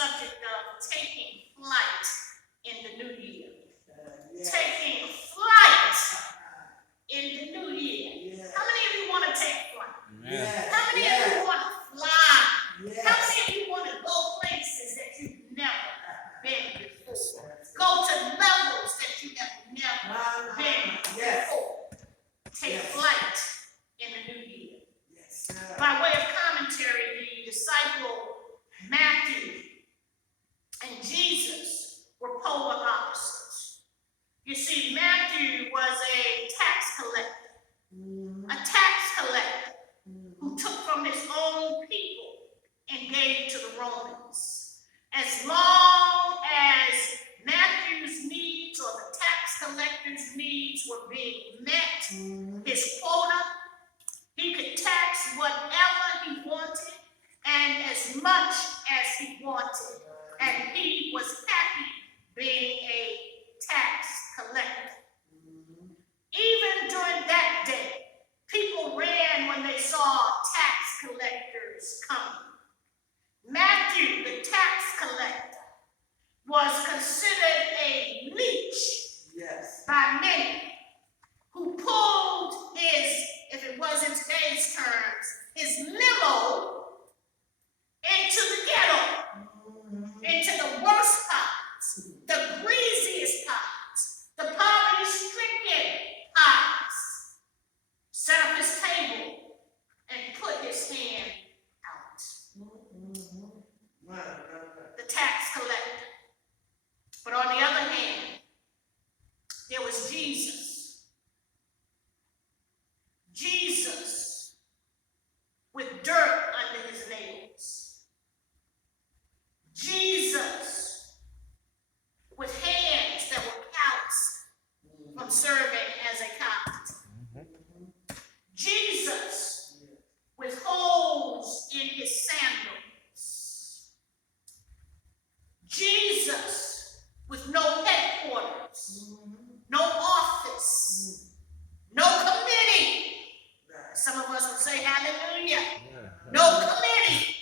subject of taking flight in the new year. Taking flight in the new year. How many of you want to take flight? How many of you want to fly? How many of you want to go places that you've never been before? Go to levels that you have never been before. Take flight in the new year. By way of commentary, the disciple Matthew and Jesus were polar opposites. You see, Matthew was a tax collector who took from his own people and gave to the Romans. As long as Matthew's needs or the tax collector's needs were being met, his quota, he could tax whatever he wanted and as much as he wanted. And he was happy being a tax collector. Even during that day, people ran when they saw tax collectors coming. Matthew, the tax collector, was considered a leech by many, who pulled his, if it was in today's terms, his limo into the ghetto, into the worst parts, the greasiest parts, the poverty-stricken parts, set up his table and put his hand out. The tax collector. But on the other hand, there was Jesus. Jesus with dirt under his nails. Jesus with hands that were calloused from serving as a carpenter. Jesus with holes in his sandals. Jesus with no headquarters, no office, no committee. Some of us would say hallelujah. No committee.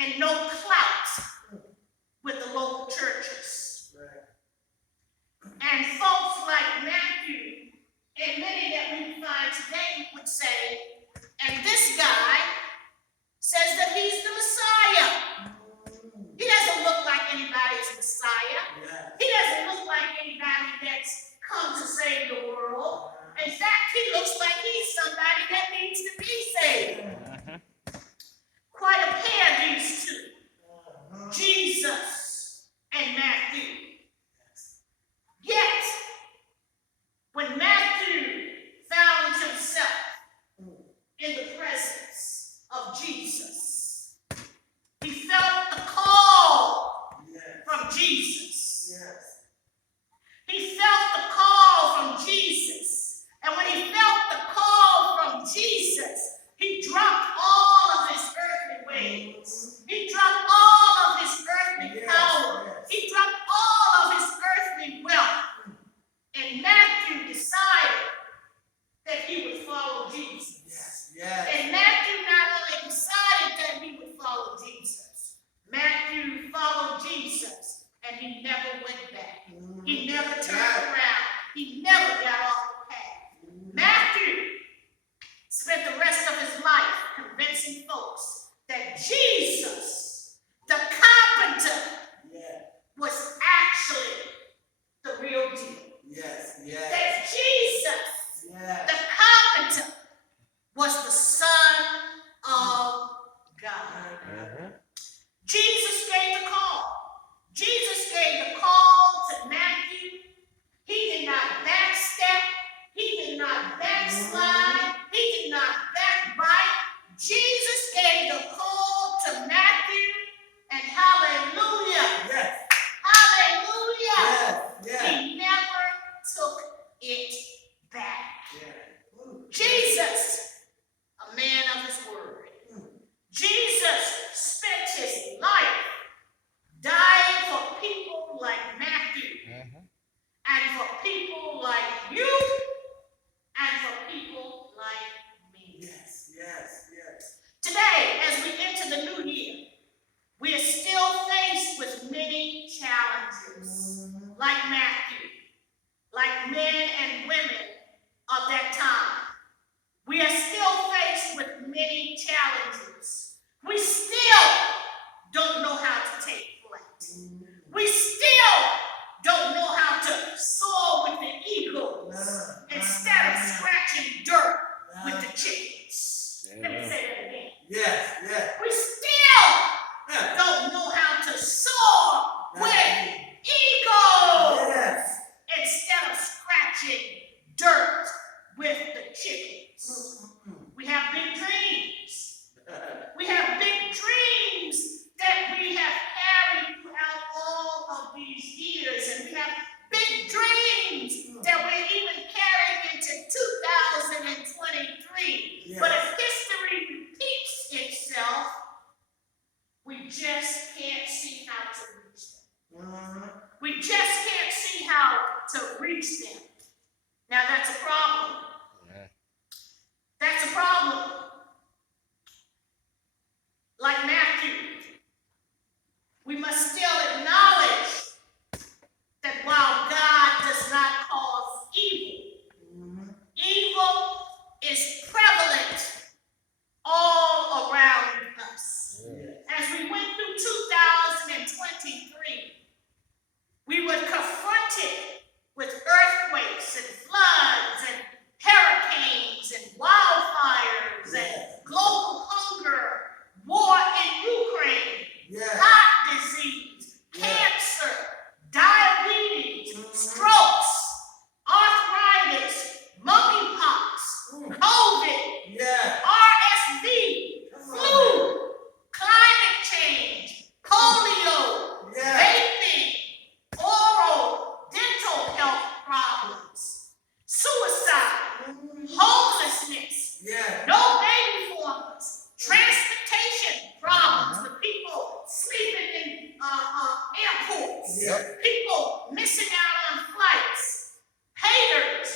And no clout with the local churches. And folks like Matthew and many that we find today would say, and this guy says that he's the Messiah. He doesn't look like anybody's Messiah. He doesn't look like anybody that's come to save the world. In fact, he looks like he's somebody that needs to be saved. Quite a pair, these two. Jesus and Matthew. Yet, when Matthew found himself in the presence of Jesus, he felt the call from Jesus. He felt the call from Jesus. And when he felt the call from Jesus, he dropped all of his earthly ways. He dropped all of his earthly power. He dropped all of his earthly wealth. And Matthew decided that he would follow Jesus. And Matthew not only decided that he would follow Jesus, Matthew followed Jesus, and he never went back. He never turned around. He never got off the path. Matthew spent the rest of his life convincing folks that Jesus, the carpenter, was actually the real deal. That Jesus, the carpenter, was the Son of God. Jesus gave the call. Jesus gave the call to Matthew. He did not backstep. He did not backslide. He did not backbite. Jesus many challenges. We still don't know how to take flight. We still don't know how to soar with the eagles instead of scratching dirt with the chickens. Let me say that again. Yes, yes. We still don't know how to soar with eagles instead of scratching dirt with the chickens. We have big dreams. We have big dreams that we have carried throughout all of these years, and we have big dreams that we're even carrying into 2023. Yes. But if history repeats itself, we just can't see how to reach them. We just can't see how to reach them. Now that's a problem. That's a problem. Like Matthew, we must still acknowledge that while God does not cause evil, evil is prevalent all around us. As we went through 2023, we were confronted with earthquakes and floods and hurricanes and wildfires and global hunger, war in Ukraine, heart disease, cancer, diabetes, strokes, arthritis, monkeypox, COVID, RSV, flu, climate change, polio, vaping, oral, dental health problems, suicide, homelessness, no baby formulas, transportation problems, the people sleeping in airports, people missing out on flights, haters,